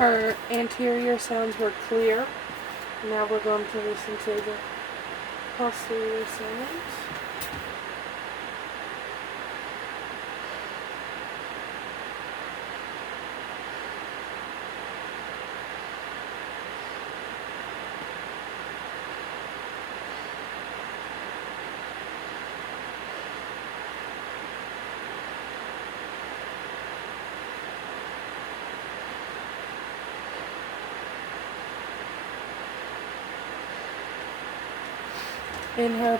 Her anterior sounds were clear. Now we're going to listen to the posterior sounds. In her